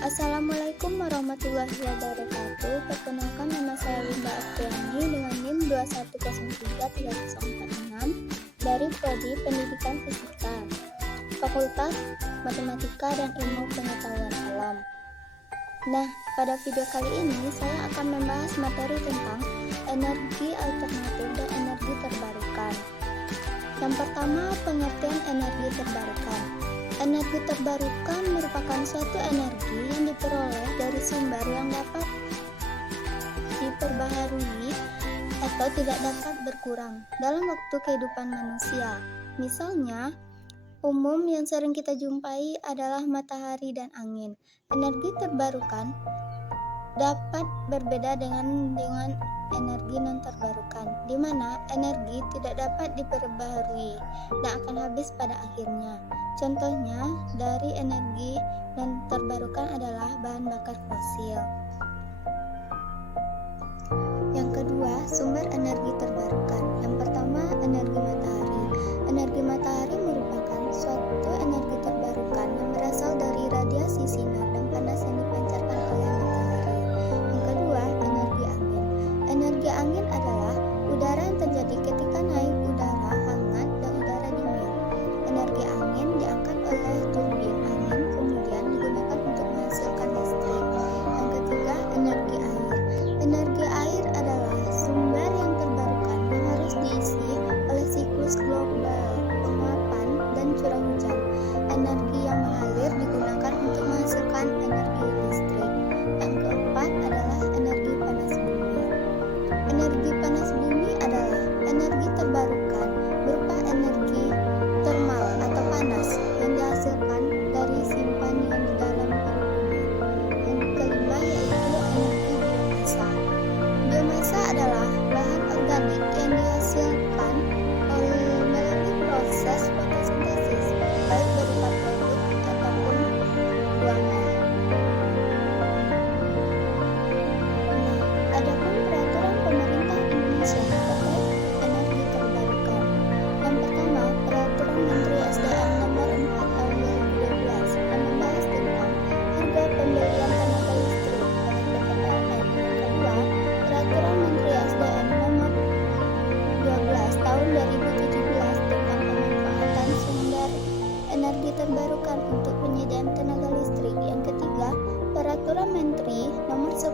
Assalamualaikum warahmatullahi wabarakatuh. Perkenalkan, nama saya Winda Apriani dengan NIM 2103346 dari Prodi Pendidikan Fisika, Fakultas Matematika dan Ilmu Pengetahuan Alam. Nah, pada video kali ini saya akan membahas materi tentang energi alternatif dan energi terbarukan. Yang pertama, pengertian energi terbarukan. Energi terbarukan merupakan suatu energi yang diperoleh dari sumber yang dapat diperbaharui atau tidak dapat berkurang dalam waktu kehidupan manusia. Misalnya, umum yang sering kita jumpai adalah matahari dan angin. Energi terbarukan dapat berbeda dengan energi non terbarukan, di mana energi tidak dapat diperbaharui dan akan habis pada akhirnya. Contohnya dari energi non terbarukan adalah bahan bakar fosil. Yang kedua, sumber energi terbarukan. Yang pertama, energi matahari. Energi matahari merupakan suatu energi terbarukan yang berasal dari radiasi sinar dan panas yang dipancarkan oleh matahari. Yang kedua, energi angin. Energi angin adalah udara yang terjadi ketika naik udara hangat dan udara dingin. Energi angin diangkat oleh turbin angin kemudian digunakan untuk menghasilkan listrik. Yang ketiga, energi air. Energi air adalah sumber yang terbarukan yang harus diisi oleh siklus global penguapan dan curah hujan. Energi yang mengalir digunakan untuk menghasilkan energi listrik. Yang keempat adalah energi panas bumi. Energi panas bumi adalah energi terbarukan berupa energi termal atau panas yang dihasilkan dari simpanian di dalam perut bumi. Yang kelima yaitu energi biomasa. Biomasa adalah bahan organik yang dihasilkan melalui proses fotosintesis, baik berupa produk ataupun buangan. Adapun peraturan pemerintah Indonesia terkait energi terbarukan. Yang pertama, Peraturan Menteri SDM Nomor 4 Tahun 2012 yang membahas tentang harga pembelian tenaga listrik oleh PT PLN. Yang kedua, Peraturan Menteri SDM Nomor 12 Tahun 2017 tentang pemanfaatan sumber energi terbarukan untuk penyediaan tenaga listrik. Yang ketiga, Peraturan Menteri Nomor 10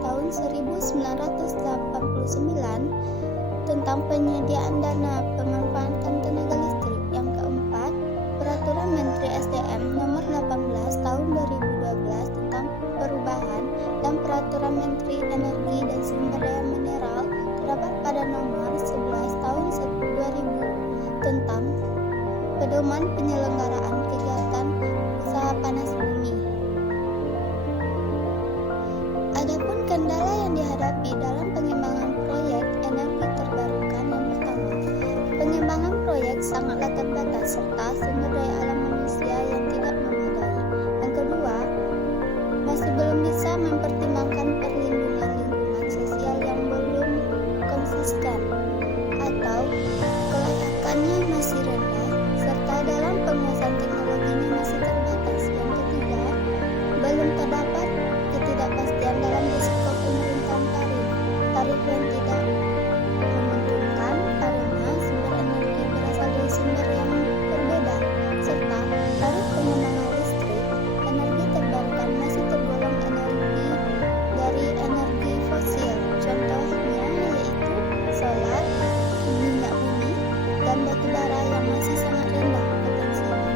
Tahun 1989 tentang penyediaan dana pemanfaatan tenaga listrik. Yang keempat, Peraturan Menteri SDM Nomor 18 Tahun 2012 tentang perubahan dan Peraturan Menteri Energi dan Sumber Daya Mineral terdapat pada Nomor 11 Tahun 2000 tentang pedoman penyelenggaraan kegiatan usaha panas bumi. Adapun kendala yang dihadapi dalam pengembangan proyek energi terbarukan. Yang pertama, pengembangan proyek sangatlah terbatas serta sumber daya alam manusia yang tidak memadai. Yang kedua, masih belum bisa mempertimbangkan perlindungan lingkungan sosial yang belum konsisten atau kelayakannya masih rendah serta dalam penguasaan teknologinya masih terbatas. Yang ketiga, belum terdapat ketidakpastian dalam risiko pemerintahan tarif yang tidak menguntungkan karena sumber energi berasal dari sumber yang berbeda, serta tarif pengembangan listrik energi terbarukan masih tergolong energi dari energi fosil. Contohnya yaitu solar, minyak bumi, dan batu bara yang masih sangat rendah potensinya.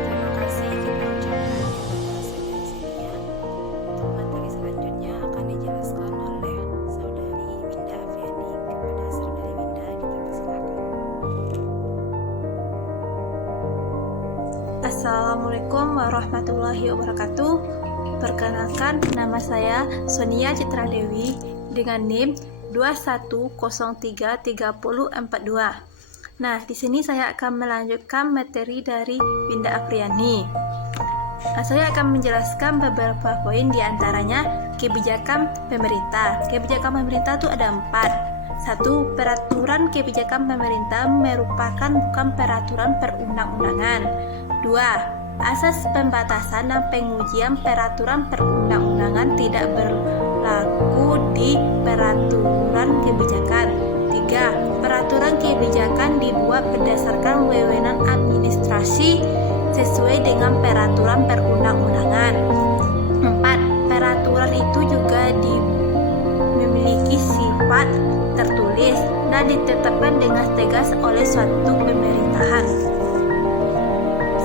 Terima kasih, kita ucapkan sekian. Untuk materi selanjutnya akan dijelaskan oleh Saudari Winda Apriani. Kepada Saudari Winda dipersilakan. Assalamualaikum warahmatullahi wabarakatuh. Perkenalkan, nama saya Sonia Citra Dewi dengan NIM 210334042. Nah, di sini saya akan melanjutkan materi dari Winda Apriani. Saya akan menjelaskan beberapa poin, di antaranya kebijakan pemerintah. Kebijakan pemerintah itu ada 4. 1. Peraturan kebijakan pemerintah merupakan bukan peraturan perundang-undangan. 2. Asas pembatasan dan pengujian peraturan perundang-undangan tidak berlaku di peraturan kebijakan. 3. Peraturan kebijakan dibuat berdasarkan wewenang administrasi sesuai dengan peraturan perundang-undangan. 4. Peraturan itu juga memiliki sifat tertulis dan ditetapkan dengan tegas oleh suatu pemerintahan.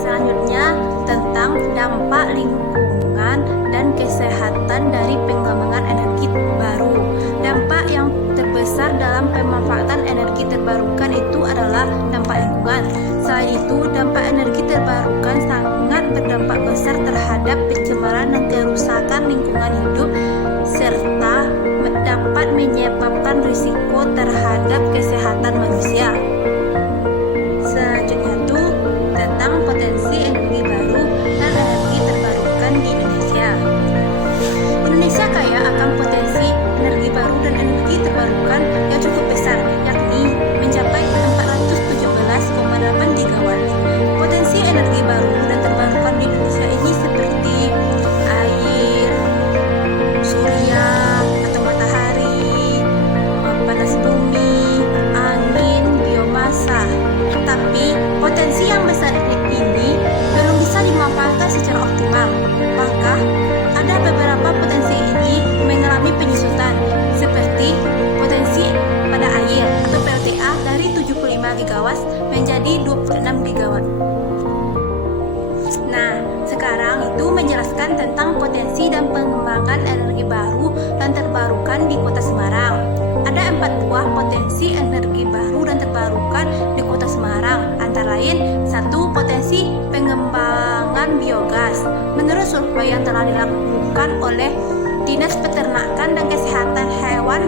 Selanjutnya, tentang dampak lingkungan dan kesehatan dari pengembangan energi baru. Dampak yang terbesar dalam pemanfaatan energi terbarukan itu adalah dampak lingkungan. Selain itu, dampak energi terbarukan sangat berdampak besar terhadap pencemaran dan kerusakan lingkungan hidup serta dapat menyebabkan risiko terhadap kesehatan manusia. Selanjutnya itu tentang potensi energi baru dan energi terbarukan di Indonesia. Indonesia kaya akan potensi energi baru dan energi terbarukan yang cukup besar, yakni mencapai 417,8 gigawatt. Potensi energi baru dan terbarukan di Indonesia ini seperti air, surya atau matahari, panas bumi, angin, biomasa. Tapi potensi yang besar ini belum bisa dimanfaatkan secara optimal. Maka ada beberapa potensi ini mengalami penyusutan, seperti potensi pada air atau PLTA dari 75 gigawatt menjadi 26 gigawatt. Nah, sekarang itu menjelaskan tentang potensi dan pengembangan energi baru dan terbarukan di Kota Semarang. Ada 4 buah potensi energi baru dan terbarukan di Kota Semarang, antara lain 1. Potensi pengembangan biogas. Menurut survei yang telah dilakukan oleh Dinas Peternakan dan Kesehatan Hewan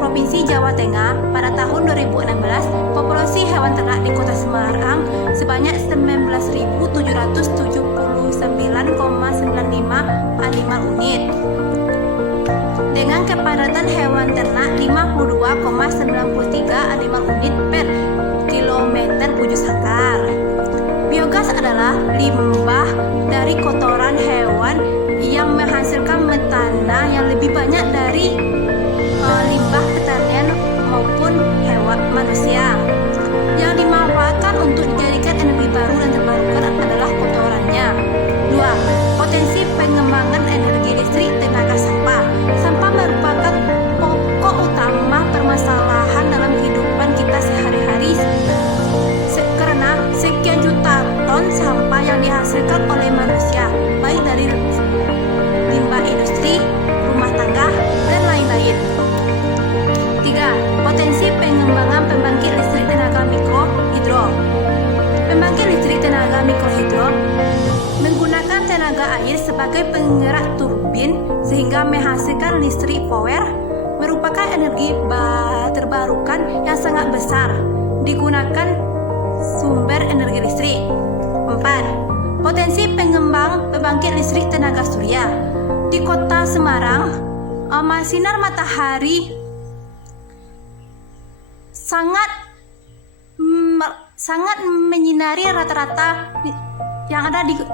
Provinsi Jawa Tengah pada tahun 2016, populasi hewan ternak di Kota Semarang sebanyak 19.779,95 animal unit dengan kepadatan hewan ternak 52,93 animal unit per kilometer bujur sangkar. Biogas adalah limbah dari kotoran hewan yang menghasilkan metana yang lebih banyak dari limbah pertanian maupun hewan manusia. Yang dimanfaatkan untuk dijadikan energi baru dan terbarukan adalah kotorannya. 2. Potensi pengembangan energi listrik tenaga sampah. Sampah merupakan pokok utama permasalahan dalam kehidupan kita sehari-hari karena sekian juta ton sampah yang dihasilkan oleh manusia, baik dari limbah industri, rumah tangga, dan lain-lain. 3. Potensi pengembangan pembangkit listrik tenaga mikrohidro. Pembangkit listrik tenaga mikrohidro menggunakan tenaga air sebagai penggerak turbin sehingga menghasilkan listrik power, merupakan energi terbarukan yang sangat besar digunakan sumber energi listrik. 4. Potensi pengembang pembangkit listrik tenaga surya. Di Kota Semarang, sinar matahari sangat menyinari rata-rata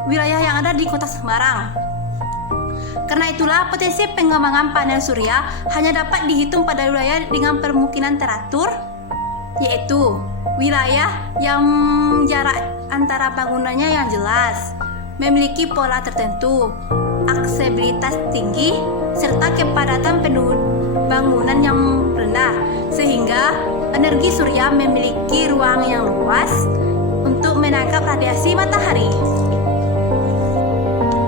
wilayah yang ada di Kota Semarang. Karena itulah potensi pengembangan panel surya hanya dapat dihitung pada wilayah dengan permukiman teratur, yaitu wilayah yang jarak antara bangunannya yang jelas, memiliki pola tertentu, aksesibilitas tinggi, serta kepadatan bangunan yang rendah, sehingga energi surya memiliki ruang yang luas untuk menangkap radiasi matahari.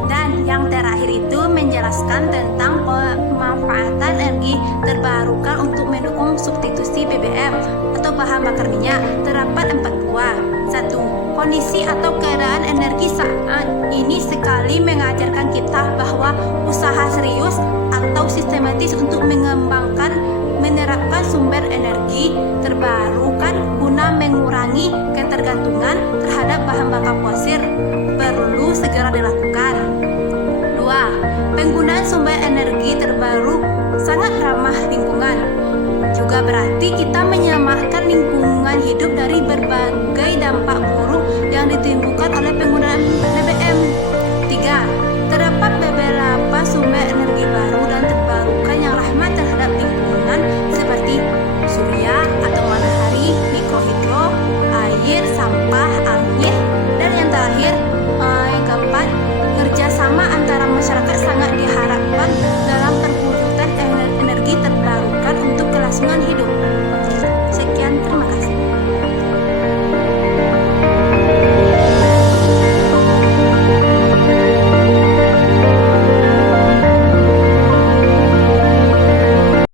Dan yang terakhir itu menjelaskan tentang pemanfaatan energi terbarukan untuk mendukung substitusi BBM atau bahan bakar minyak. Terdapat 4 buah. 1. Kondisi atau keadaan energi saat ini sekali mengajarkan kita bahwa usaha serius atau sistematis untuk menerapkan sumber energi terbarukan guna mengurangi ketergantungan terhadap bahan bakar fosil perlu segera dilakukan. 2. Penggunaan sumber energi terbaru sangat ramah lingkungan. Juga berarti kita menyelamatkan lingkungan hidup dari berbagai dampak buruk yang ditimbulkan oleh penggunaan BBM. ketiga, terdapat beberapa sumber energi